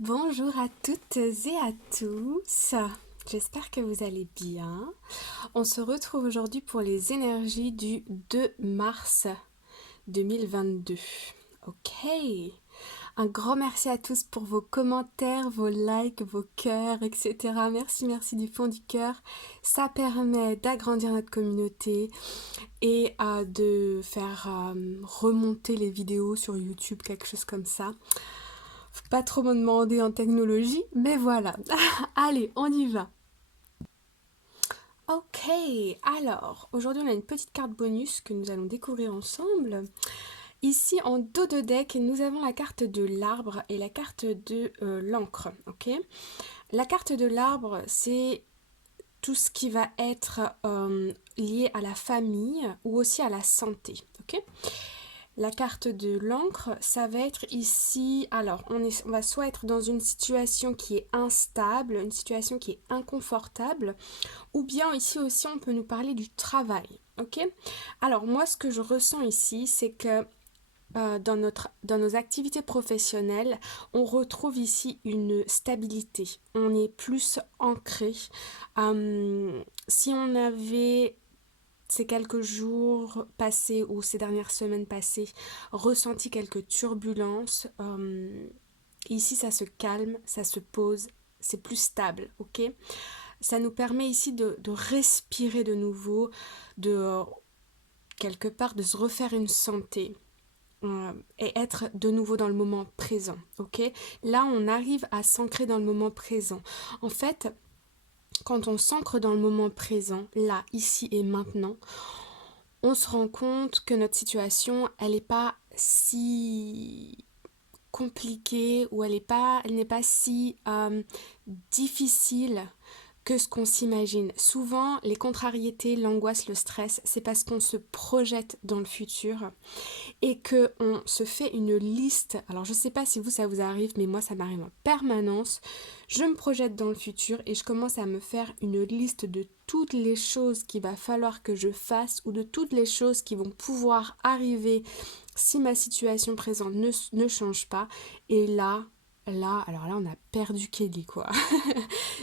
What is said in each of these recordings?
Bonjour à toutes et à tous, j'espère que vous allez bien. On se retrouve aujourd'hui pour les énergies du 2 mars 2022. Ok, un grand merci à tous pour vos commentaires, vos likes, vos cœurs, etc. Merci du fond du cœur. Ça permet d'agrandir notre communauté et de faire remonter les vidéos sur YouTube, quelque chose comme ça. Faut pas trop me demander en technologie, mais voilà. Allez, on y va. Ok, alors aujourd'hui on a une petite carte bonus que nous allons découvrir ensemble. Ici en dos de deck, nous avons la carte de l'arbre et la carte de l'encre. Ok, la carte de l'arbre, c'est tout ce qui va être lié à la famille ou aussi à la santé. Ok. La carte de l'encre, ça va être ici, alors on va soit être dans une situation qui est instable, une situation qui est inconfortable, ou bien ici aussi on peut nous parler du travail, ok? Alors moi ce que je ressens ici, c'est que dans nos activités professionnelles, on retrouve ici une stabilité, on est plus ancré. Si on avait ces quelques jours passés ou ces dernières semaines passées ressenti quelques turbulences, ici ça se calme, ça se pose, c'est plus stable, ok? Ça nous permet ici de respirer de nouveau, de quelque part de se refaire une santé. Et être de nouveau dans le moment présent, ok? Là, on arrive à s'ancrer dans le moment présent. En fait, quand on s'ancre dans le moment présent, là, ici et maintenant, on se rend compte que notre situation, elle n'est pas si compliquée ou elle n'est pas si difficile que ce qu'on s'imagine. Souvent, les contrariétés, l'angoisse, le stress, c'est parce qu'on se projette dans le futur et que on se fait une liste. Alors je sais pas si vous ça vous arrive, mais moi ça m'arrive en permanence. Je me projette dans le futur et je commence à me faire une liste de toutes les choses qu'il va falloir que je fasse ou de toutes les choses qui vont pouvoir arriver si ma situation présente ne change pas. Et alors là, on a perdu Kelly, quoi.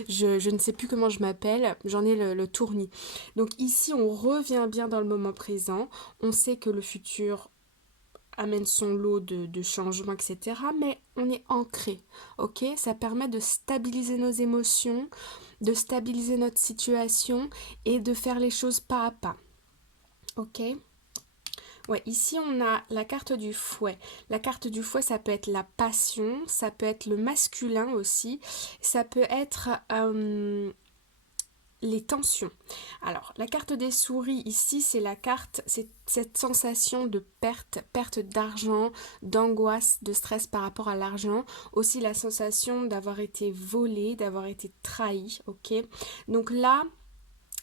je ne sais plus comment je m'appelle, j'en ai le tournis. Donc ici, on revient bien dans le moment présent. On sait que le futur amène son lot de changements, etc. Mais on est ancré, ok? Ça permet de stabiliser nos émotions, de stabiliser notre situation et de faire les choses pas à pas, ok? Ouais, ici on a la carte du fouet. La carte du fouet, ça peut être la passion, ça peut être le masculin aussi, ça peut être les tensions. Alors, la carte des souris, ici, c'est la carte, c'est cette sensation de perte d'argent, d'angoisse, de stress par rapport à l'argent. Aussi la sensation d'avoir été volé, d'avoir été trahi, ok? Donc là,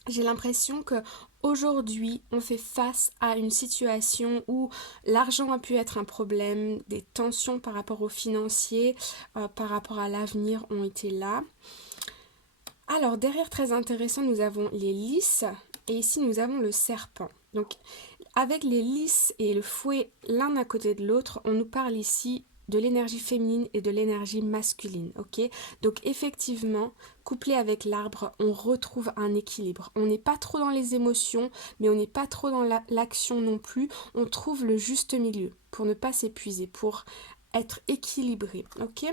j'ai l'impression que aujourd'hui, on fait face à une situation où l'argent a pu être un problème, des tensions par rapport au financier, par rapport à l'avenir ont été là. Alors, derrière, très intéressant, nous avons les lys et ici, nous avons le serpent. Donc, avec les lys et le fouet l'un à côté de l'autre, on nous parle ici de l'énergie féminine et de l'énergie masculine, ok? Donc, effectivement, couplé avec l'arbre, on retrouve un équilibre. On n'est pas trop dans les émotions, mais on n'est pas trop dans l'action non plus. On trouve le juste milieu pour ne pas s'épuiser, pour être équilibré, ok?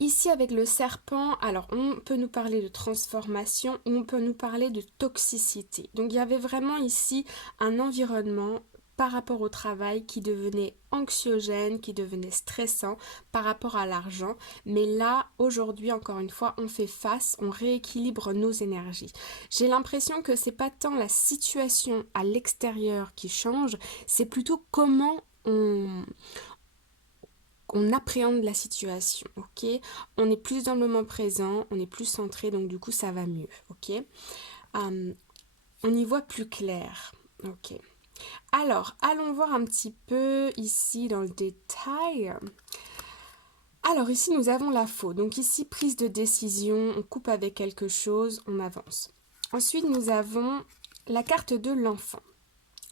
Ici avec le serpent, alors on peut nous parler de transformation, on peut nous parler de toxicité. Donc il y avait vraiment ici un environnement par rapport au travail qui devenait anxiogène, qui devenait stressant par rapport à l'argent. Mais là, aujourd'hui, encore une fois, on fait face, on rééquilibre nos énergies. J'ai l'impression que c'est pas tant la situation à l'extérieur qui change, c'est plutôt comment on appréhende la situation, ok? On est plus dans le moment présent, on est plus centré, donc du coup ça va mieux, ok? On y voit plus clair, ok? Alors, allons voir un petit peu ici dans le détail. Alors ici nous avons la faute, donc ici prise de décision, on coupe avec quelque chose, on avance. Ensuite nous avons la carte de l'enfant.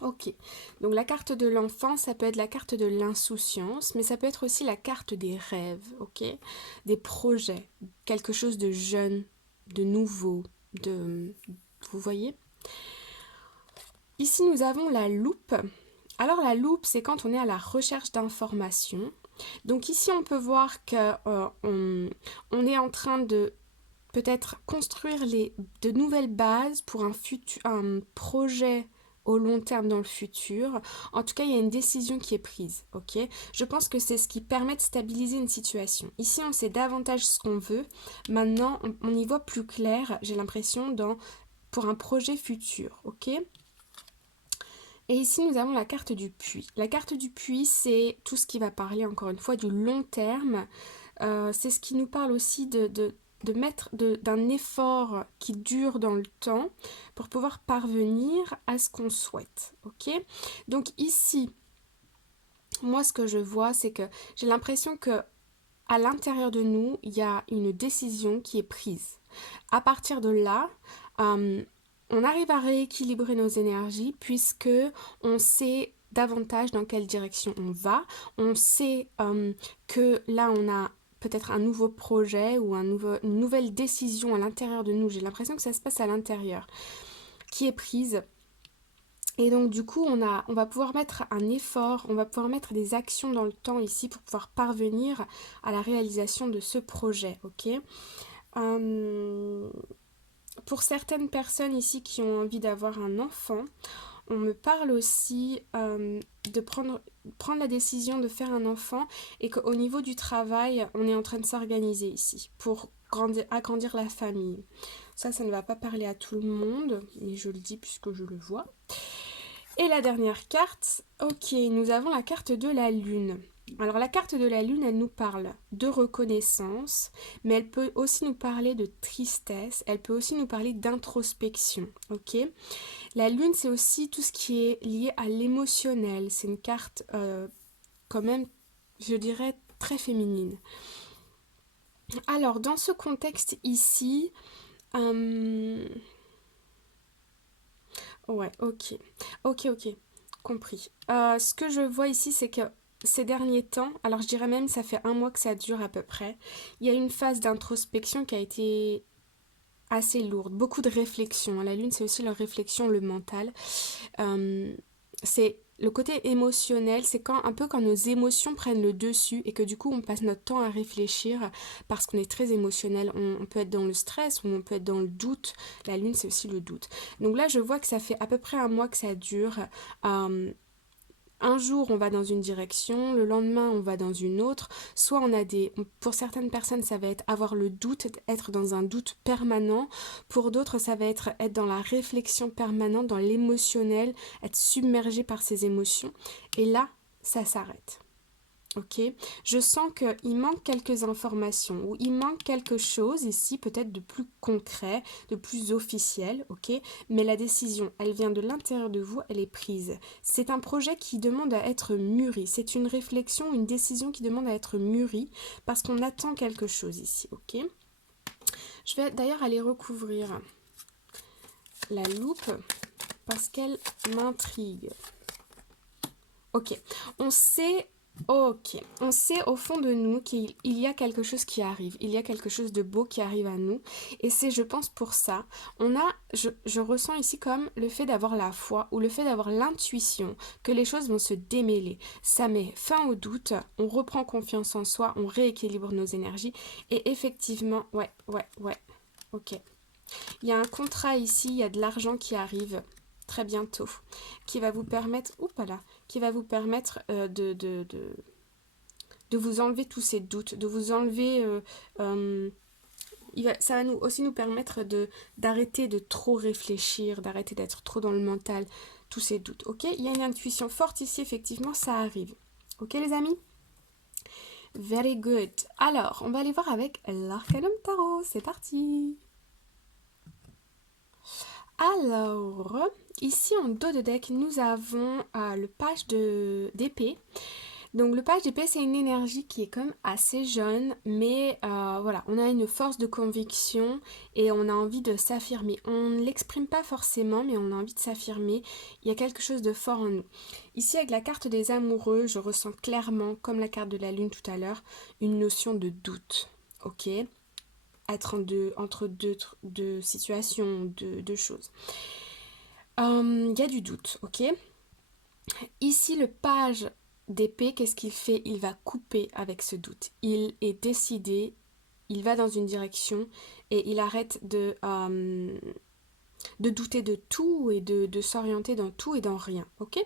Ok, donc la carte de l'enfant, ça peut être la carte de l'insouciance, mais ça peut être aussi la carte des rêves, ok? Des projets, quelque chose de jeune, de nouveau, de... Vous voyez? Ici, nous avons la loupe. Alors la loupe, c'est quand on est à la recherche d'informations. Donc ici, on peut voir que on est en train de peut-être construire de nouvelles bases pour un projet au long terme dans le futur. En tout cas, il y a une décision qui est prise, ok? Je pense que c'est ce qui permet de stabiliser une situation. Ici, on sait davantage ce qu'on veut. Maintenant, on y voit plus clair, j'ai l'impression, pour un projet futur, ok? Et ici, nous avons la carte du puits. La carte du puits, c'est tout ce qui va parler, encore une fois, du long terme. C'est ce qui nous parle aussi d'un effort qui dure dans le temps pour pouvoir parvenir à ce qu'on souhaite. Ok? Donc ici, moi, ce que je vois, c'est que j'ai l'impression que à l'intérieur de nous, il y a une décision qui est prise. À partir de là, euh, on arrive à rééquilibrer nos énergies puisque on sait davantage dans quelle direction on va. On sait que là, on a peut-être un nouveau projet ou une nouvelle décision à l'intérieur de nous. J'ai l'impression que ça se passe à l'intérieur, qui est prise. Et donc du coup, on va pouvoir mettre un effort, on va pouvoir mettre des actions dans le temps ici pour pouvoir parvenir à la réalisation de ce projet, ok? Euh, pour certaines personnes ici qui ont envie d'avoir un enfant, on me parle aussi de prendre la décision de faire un enfant et qu'au niveau du travail, on est en train de s'organiser ici pour agrandir la famille. Ça ne va pas parler à tout le monde, mais je le dis puisque je le vois. Et la dernière carte, ok, nous avons la carte de la lune. Alors la carte de la lune, elle nous parle de reconnaissance, mais elle peut aussi nous parler de tristesse, elle peut aussi nous parler d'introspection, ok? La lune, c'est aussi tout ce qui est lié à l'émotionnel. C'est une carte quand même, je dirais, très féminine. Alors, dans ce contexte ici, ouais, ok. Ok. Compris. Ce que je vois ici, c'est que ces derniers temps, alors je dirais même ça fait un mois que ça dure à peu près, il y a une phase d'introspection qui a été assez lourde, beaucoup de réflexion. La lune, c'est aussi la réflexion, le mental. Euh, c'est le côté émotionnel, c'est un peu quand nos émotions prennent le dessus et que du coup on passe notre temps à réfléchir parce qu'on est très émotionnel. On peut être dans le stress ou on peut être dans le doute. La lune, c'est aussi le doute. Donc là, je vois que ça fait à peu près un mois que ça dure. Euh, un jour, on va dans une direction, le lendemain, on va dans une autre. Soit pour certaines personnes, ça va être avoir le doute, être dans un doute permanent. Pour d'autres, ça va être dans la réflexion permanente, dans l'émotionnel, être submergé par ses émotions. Et là, ça s'arrête. Ok, je sens qu'il manque quelques informations ou il manque quelque chose ici, peut-être de plus concret, de plus officiel, ok, mais la décision, elle vient de l'intérieur de vous, elle est prise. C'est un projet qui demande à être mûri, c'est une réflexion, une décision qui demande à être mûrie parce qu'on attend quelque chose ici, ok. Je vais d'ailleurs aller recouvrir la loupe parce qu'elle m'intrigue. Ok, on sait on sait au fond de nous qu'il y a quelque chose qui arrive, il y a quelque chose de beau qui arrive à nous, et c'est, je pense, pour ça, je ressens ici comme le fait d'avoir la foi ou le fait d'avoir l'intuition que les choses vont se démêler. Ça met fin au doute, on reprend confiance en soi, on rééquilibre nos énergies, et effectivement, ouais, ok. Il y a un contrat ici, il y a de l'argent qui arrive très bientôt, qui va vous permettre, qui va vous permettre de vous enlever tous ces doutes, de vous enlever, ça va aussi nous permettre d'arrêter de trop réfléchir, d'arrêter d'être trop dans le mental, tous ces doutes, ok. Il y a une intuition forte ici, effectivement, ça arrive. Ok les amis? Very good. Alors, on va aller voir avec l'Arcanum Tarot, c'est parti. Alors, ici en dos de deck, nous avons le page d'épée. Donc le page d'épée, c'est une énergie qui est quand même assez jeune, mais voilà, on a une force de conviction et on a envie de s'affirmer. On ne l'exprime pas forcément, mais on a envie de s'affirmer. Il y a quelque chose de fort en nous. Ici, avec la carte des amoureux, je ressens clairement, comme la carte de la lune tout à l'heure, une notion de doute. Ok, être entre deux situations, deux choses. Il y a du doute, ok. Ici, le page d'épée, qu'est-ce qu'il fait? Il va couper avec ce doute. Il est décidé, il va dans une direction et il arrête de douter de tout et de s'orienter dans tout et dans rien, ok?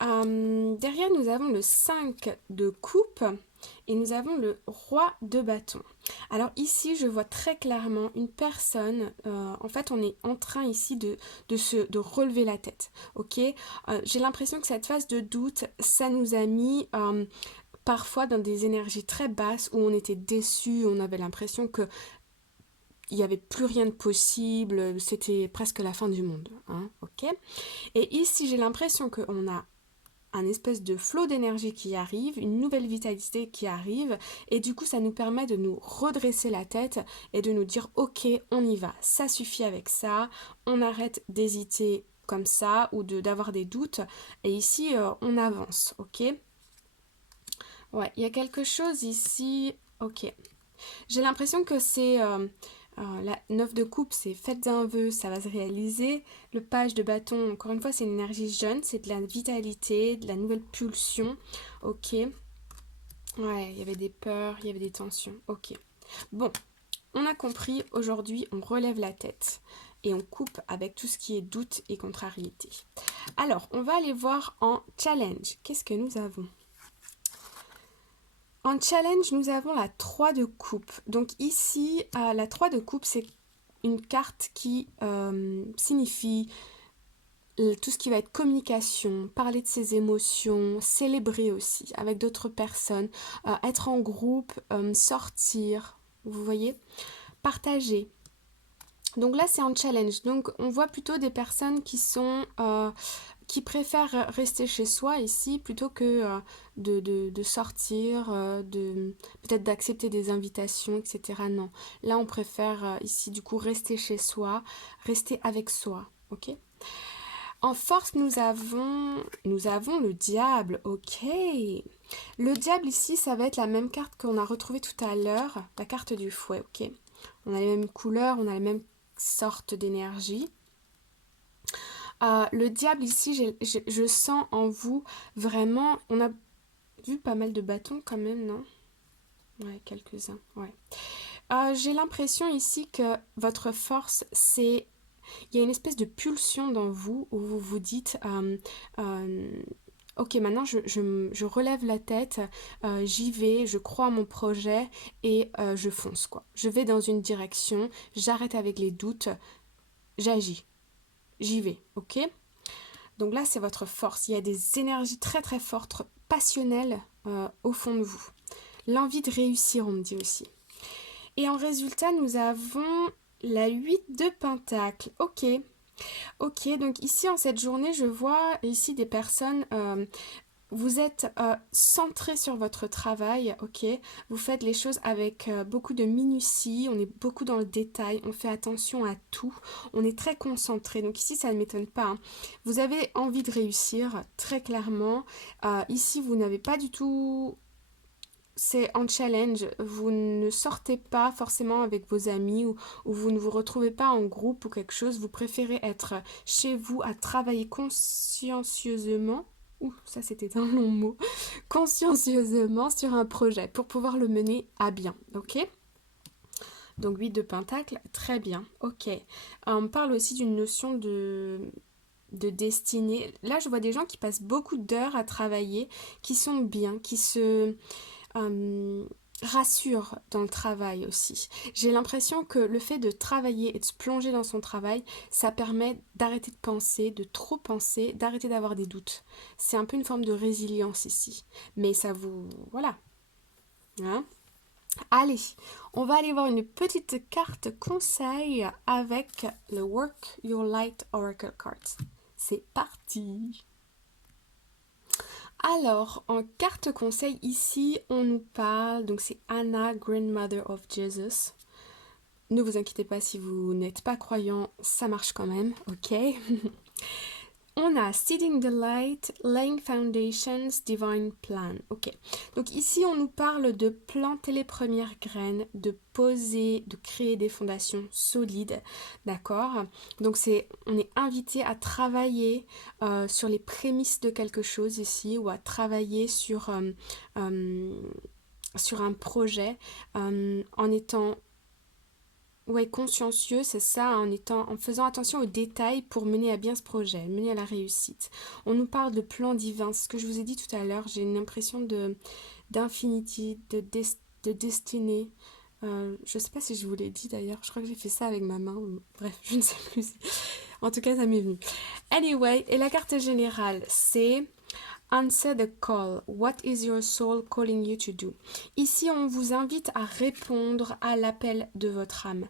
Derrière, nous avons le 5 de coupe et nous avons le roi de bâton. Alors ici, je vois très clairement une personne, en fait, on est en train ici de relever la tête, ok. J'ai l'impression que cette phase de doute, ça nous a mis parfois dans des énergies très basses où on était déçus, on avait l'impression que il n'y avait plus rien de possible, c'était presque la fin du monde, hein, ok. Et ici, j'ai l'impression qu'on a un espèce de flot d'énergie qui arrive, une nouvelle vitalité qui arrive, et du coup ça nous permet de nous redresser la tête et de nous dire ok, on y va, ça suffit avec ça, on arrête d'hésiter comme ça ou d'avoir des doutes, et ici on avance, ok. Ouais, il y a quelque chose ici, ok. J'ai l'impression que c'est la 9 de coupe, c'est faites un vœu, ça va se réaliser. Le page de bâton, encore une fois, c'est une énergie jeune, c'est de la vitalité, de la nouvelle pulsion. Ok. Ouais, il y avait des peurs, il y avait des tensions. Ok. Bon, on a compris, aujourd'hui, on relève la tête et on coupe avec tout ce qui est doute et contrariété. Alors, on va aller voir en challenge. Qu'est-ce que nous avons? En challenge, nous avons la 3 de coupe. Donc ici, la 3 de coupe, c'est une carte qui signifie tout ce qui va être communication, parler de ses émotions, célébrer aussi avec d'autres personnes, être en groupe, sortir, vous voyez, partager. Donc là, c'est en challenge. Donc on voit plutôt des personnes qui préfèrent rester chez soi ici plutôt que de sortir, peut-être d'accepter des invitations, etc. Non, là on préfère ici du coup rester chez soi, rester avec soi, ok. En force, nous avons le diable, ok. Le diable ici, ça va être la même carte qu'on a retrouvée tout à l'heure, la carte du fouet, ok. On a les mêmes couleurs, on a les mêmes sortes d'énergie. Le diable ici, je sens en vous vraiment, on a vu pas mal de bâtons quand même, non? Ouais, quelques-uns, ouais. J'ai l'impression ici que votre force, c'est... Il y a une espèce de pulsion dans vous où vous vous dites... ok, maintenant je relève la tête, j'y vais, je crois à mon projet et je fonce, quoi. Je vais dans une direction, j'arrête avec les doutes, j'agis, j'y vais, ok? Donc là, c'est votre force. Il y a des énergies très très fortes, passionnelles au fond de vous. L'envie de réussir, on me dit aussi. Et en résultat, nous avons la 8 de Pentacle. Ok. Ok, donc ici en cette journée, je vois ici des personnes... vous êtes centré sur votre travail, ok. Vous faites les choses avec beaucoup de minutie, on est beaucoup dans le détail, on fait attention à tout, on est très concentré. Donc ici, ça ne m'étonne pas, hein. Vous avez envie de réussir, très clairement. Ici, vous n'avez pas du tout... C'est en challenge, vous ne sortez pas forcément avec vos amis ou vous ne vous retrouvez pas en groupe ou quelque chose, vous préférez être chez vous à travailler consciencieusement. Ouh, ça c'était un long mot. Consciencieusement sur un projet pour pouvoir le mener à bien, ok. Donc 8 de pentacle, très bien, ok. On parle aussi d'une notion de destinée. Là, je vois des gens qui passent beaucoup d'heures à travailler, qui sont bien, qui se rassurent dans le travail aussi. J'ai l'impression que le fait de travailler et de se plonger dans son travail, ça permet d'arrêter de penser, de trop penser, d'arrêter d'avoir des doutes. C'est un peu une forme de résilience ici. Mais ça vous... Voilà. Hein? Allez, on va aller voir une petite carte conseil avec le Work Your Light Oracle Cards. C'est parti! Alors, en carte conseil, ici, on nous parle, donc c'est Anna, Grandmother of Jesus. Ne vous inquiétez pas si vous n'êtes pas croyant, ça marche quand même, ok? On a Seeding the Light, Laying Foundations, Divine Plan. Ok. Donc ici, on nous parle de planter les premières graines, de poser, de créer des fondations solides. D'accord? Donc on est invité à travailler sur les prémices de quelque chose ici ou à travailler sur un projet en étant ouais, consciencieux, c'est ça, en faisant attention aux détails pour mener à bien ce projet, mener à la réussite. On nous parle de plan divin, c'est ce que je vous ai dit tout à l'heure, j'ai une impression d'infinity, de destinée. Je sais pas si je vous l'ai dit d'ailleurs, je crois que j'ai fait ça avec ma main, bref, je ne sais plus. En tout cas, ça m'est venu. Anyway, et la carte générale, c'est Answer the call. What is your soul calling you to do? Ici, on vous invite à répondre à l'appel de votre âme.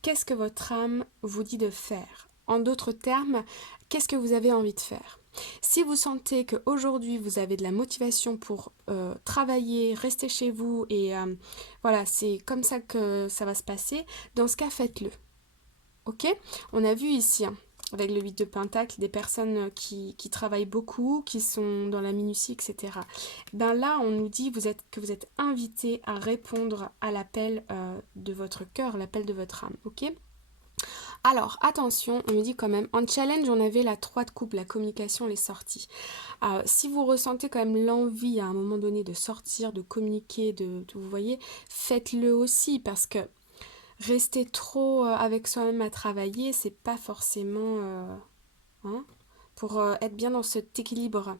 Qu'est-ce que votre âme vous dit de faire? En d'autres termes, qu'est-ce que vous avez envie de faire? Si vous sentez qu'aujourd'hui vous avez de la motivation pour travailler, rester chez vous et voilà, c'est comme ça que ça va se passer, dans ce cas, faites-le. Ok? On a vu ici, hein, avec le 8 de Pentacle, des personnes qui travaillent beaucoup, qui sont dans la minutie, etc. Ben là, on nous dit que vous êtes invité à répondre à l'appel de votre cœur, l'appel de votre âme. Ok? Alors, attention, on me dit quand même, en challenge, on avait la 3 de coupe, la communication, les sorties. Si vous ressentez quand même l'envie à un moment donné de sortir, de communiquer, vous voyez, faites-le aussi parce que rester trop avec soi-même à travailler, c'est pas forcément hein, pour être bien dans cet équilibre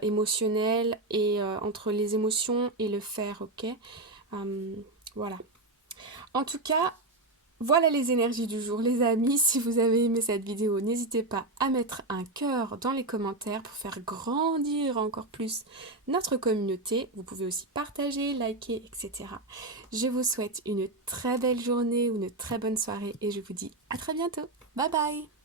émotionnel et entre les émotions et le faire, ok. Voilà. En tout cas, voilà les énergies du jour, les amis. Si vous avez aimé cette vidéo, n'hésitez pas à mettre un cœur dans les commentaires pour faire grandir encore plus notre communauté. Vous pouvez aussi partager, liker, etc. Je vous souhaite une très belle journée ou une très bonne soirée et je vous dis à très bientôt. Bye bye!